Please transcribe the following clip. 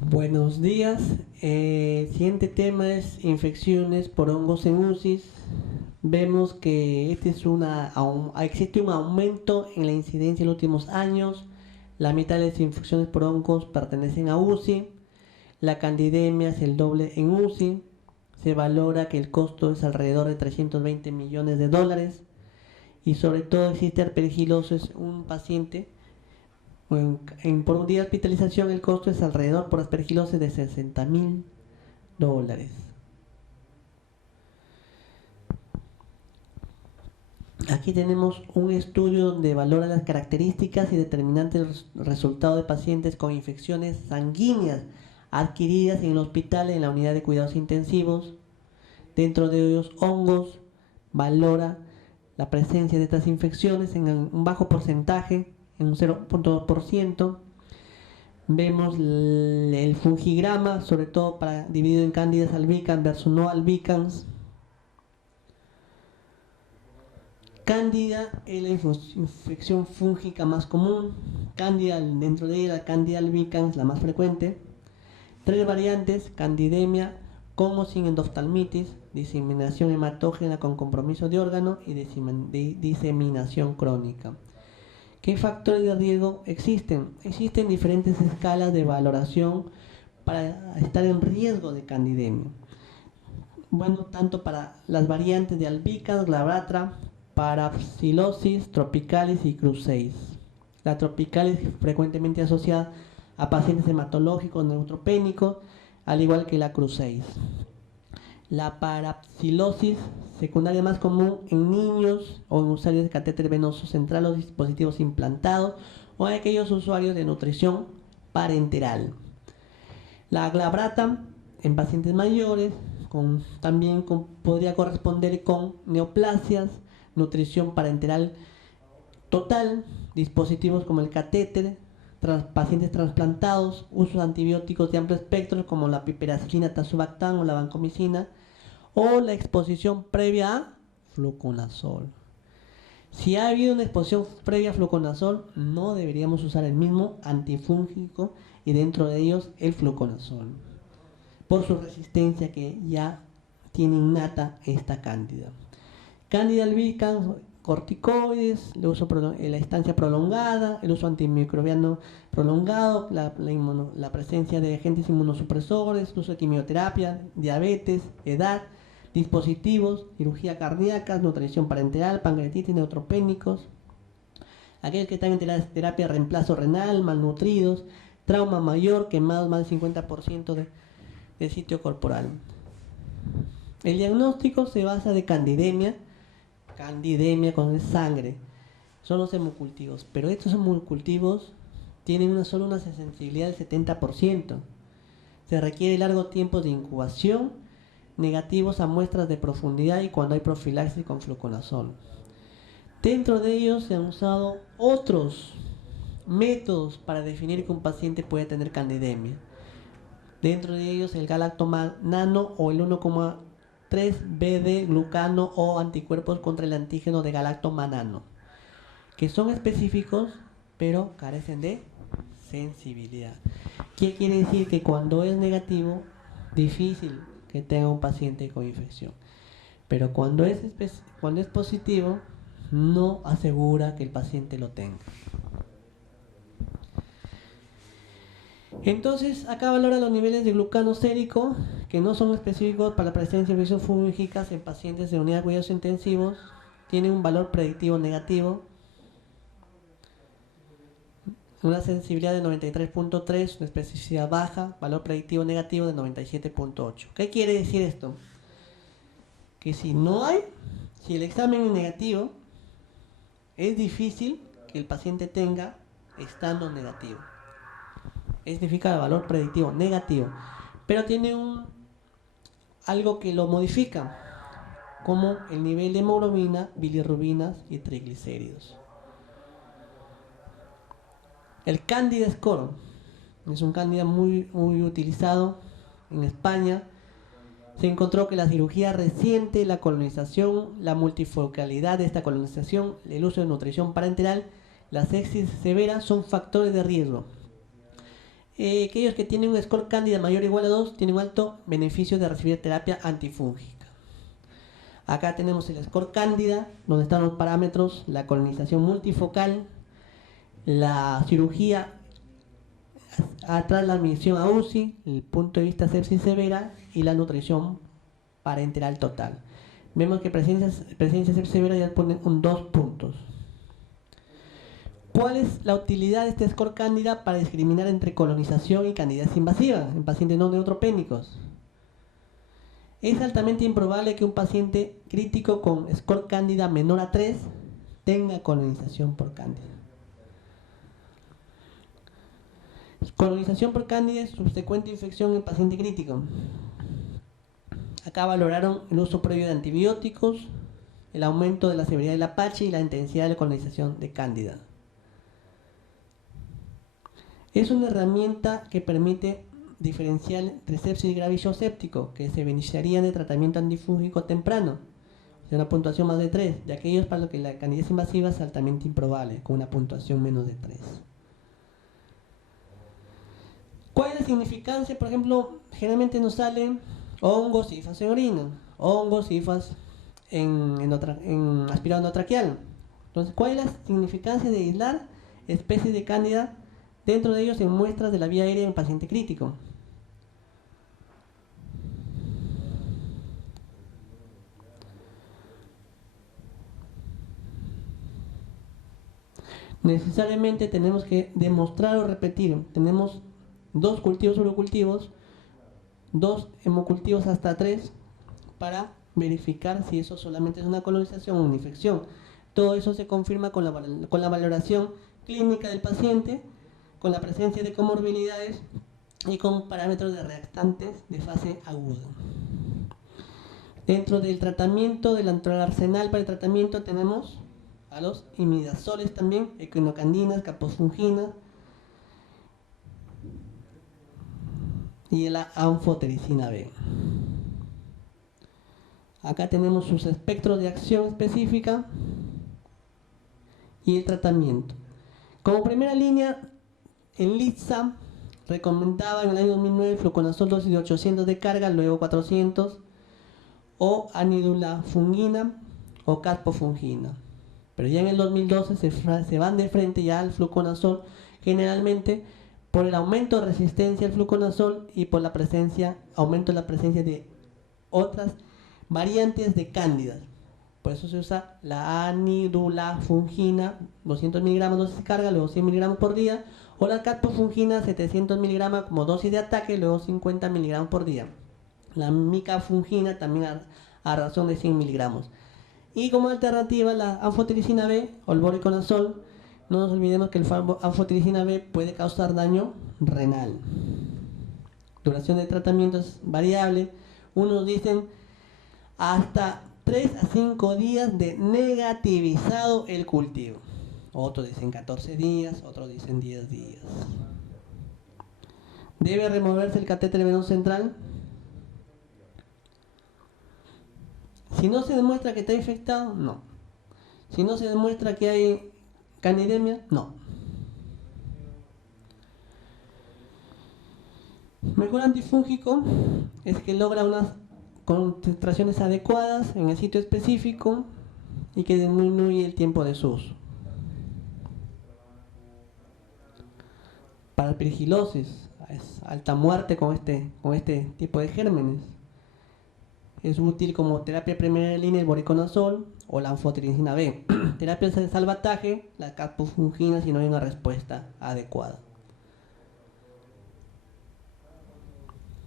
Buenos días. Siguiente tema es infecciones por hongos en UCIs. Vemos que existe un aumento en la incidencia en los últimos años. La mitad de las infecciones por hongos pertenecen a UCI. La candidemia es el doble en UCI. Se valora que el costo es alrededor de 320 millones de dólares. Y sobre todo existe aspergilosis, un paciente por un día de hospitalización el costo es alrededor por aspergilosis de $60.000. Aquí tenemos un estudio donde valora las características y determinantes resultados de pacientes con infecciones sanguíneas adquiridas en el hospital en la unidad de cuidados intensivos. Dentro de ellos hongos, valora la presencia de estas infecciones en un bajo porcentaje, en un 0.2%. Vemos el fungigrama, sobre todo dividido en cándidas albicans versus no albicans. Cándida es la infección fúngica más común. Cándida, dentro de ella, la Candida albicans, la más frecuente. Tres variantes: candidemia con o sin endoftalmitis, diseminación hematógena con compromiso de órgano y diseminación crónica. ¿Qué factores de riesgo existen? Existen diferentes escalas de valoración para estar en riesgo de candidemia. Bueno, tanto para las variantes de albicans, glabatra, Parapsilosis tropicalis y cruceis. La tropicalis es frecuentemente asociada a pacientes hematológicos neutropénicos, al igual que la cruceis. La parapsilosis secundaria más común en niños o en usuarios de catéter venoso central o dispositivos implantados o en aquellos usuarios de nutrición parenteral. La glabrata en pacientes mayores podría corresponder con neoplasias, nutrición parenteral total, dispositivos como el catéter, pacientes trasplantados, uso de antibióticos de amplio espectro como la piperacilina, tazobactam o la vancomicina, o la exposición previa a fluconazol. Si ha habido una exposición previa a fluconazol, no deberíamos usar el mismo antifúngico y dentro de ellos el fluconazol, por su resistencia que ya tiene innata esta cándida. Cándida albicans, corticoides, la estancia prolongada, el uso antimicrobiano prolongado, la presencia de agentes inmunosupresores, el uso de quimioterapia, diabetes, edad, dispositivos, cirugía cardíaca, nutrición parenteral, pancreatitis, neutropénicos, aquellos que están en terapia de reemplazo renal, malnutridos, trauma mayor, quemados más del 50% del sitio corporal. El diagnóstico se basa de candidemia con sangre, son los hemocultivos, pero estos hemocultivos tienen solo una sensibilidad del 70%. Se requiere largo tiempo de incubación, negativos a muestras de profundidad y cuando hay profilaxis con fluconazol. Dentro de ellos se han usado otros métodos para definir que un paciente puede tener candidemia. Dentro de ellos el galactomanano o el 1,3-BD glucano o anticuerpos contra el antígeno de galactomanano, que son específicos pero carecen de sensibilidad. ¿Qué quiere decir? Que cuando es negativo, difícil que tenga un paciente con infección, pero cuando es positivo, no asegura que el paciente lo tenga. Entonces, acá valora los niveles de glucano sérico, que no son específicos para la presencia de infecciones fúngicas en pacientes de unidad de cuidados intensivos. Tienen un valor predictivo negativo, una sensibilidad de 93.3, una especificidad baja, valor predictivo negativo de 97.8. ¿Qué quiere decir esto? Que si el examen es negativo, es difícil que el paciente tenga estando negativo. Significa el valor predictivo negativo, pero tiene algo que lo modifica, como el nivel de hemoglobina, bilirrubinas y triglicéridos. El Candida Score es un cándida muy utilizado en España. Se encontró que la cirugía reciente, la colonización, la multifocalidad de esta colonización, el uso de nutrición parenteral, la sepsis severa son factores de riesgo. Aquellos que tienen un score cándida mayor o igual a 2 tienen un alto beneficio de recibir terapia antifúngica. Acá tenemos el score cándida, donde están los parámetros, la colonización multifocal, la cirugía atrás la admisión a UCI, el punto de vista sepsis severa y la nutrición parenteral total. Vemos que presencia sepsis severa ya pone 2 puntos. ¿Cuál es la utilidad de este score cándida para discriminar entre colonización y candidiasis invasiva en pacientes no neutropénicos? Es altamente improbable que un paciente crítico con score cándida menor a 3 tenga colonización por cándida. Colonización por cándida es subsecuente infección en paciente crítico. Acá valoraron el uso previo de antibióticos, el aumento de la severidad del Apache y la intensidad de la colonización de cándida. Es una herramienta que permite diferenciar entre sepsis grave y shock séptico, que se beneficiarían de tratamiento antifúngico temprano, de una puntuación más de 3, de aquellos para los que la candidiasis invasiva es altamente improbable, con una puntuación menos de 3. ¿Cuál es la significancia? Por ejemplo, generalmente nos salen hongos, sifas en orina, hongos, sifas en aspirado endotraqueal. Entonces, ¿cuál es la significancia de aislar especies de cándida, dentro de ellos en muestras de la vía aérea en paciente crítico? Necesariamente tenemos que demostrar o repetir. Tenemos 2 cultivos urocultivos, 2 hemocultivos hasta 3 para verificar si eso solamente es una colonización o una infección. Todo eso se confirma con la valoración clínica del paciente, con la presencia de comorbilidades y con parámetros de reactantes de fase aguda. Dentro del tratamiento, del arsenal para el tratamiento, tenemos a los imidazoles también, equinocandinas, capofungina y la anfotericina B. Acá tenemos sus espectros de acción específica y el tratamiento. Como primera línea, en LITSA recomendaba en el año 2009 fluconazol dosis de 800 de carga, luego 400, o anidulafungina o capofungina. Pero ya en el 2012 se van de frente ya al fluconazol, generalmente por el aumento de resistencia al fluconazol y por aumento de la presencia de otras variantes de cándidas. Por eso se usa la anidulafungina, 200 miligramos dosis de carga, luego 100 miligramos por día, o la capofungina, 700 miligramos como dosis de ataque, luego 50 miligramos por día. La micafungina también a razón de 100 miligramos. Y como alternativa, la anfotericina B o el voriconazol. No nos olvidemos que el anfotericina B puede causar daño renal. Duración de tratamiento es variable. Unos dicen hasta 3 a 5 días de negativizado el cultivo. Otros dicen 14 días, otros dicen 10 días. ¿Debe removerse el catéter venoso central? Si no se demuestra que está infectado, no. Si no se demuestra que hay candidemia, no. Mejor antifúngico es que logra unas concentraciones adecuadas en el sitio específico y que disminuye el tiempo de su uso. Para aspergilosis, es alta muerte con este tipo de gérmenes. Es útil como terapia primera línea el voriconazol o la anfotericina B. Terapia de salvataje, la capofungina si no hay una respuesta adecuada.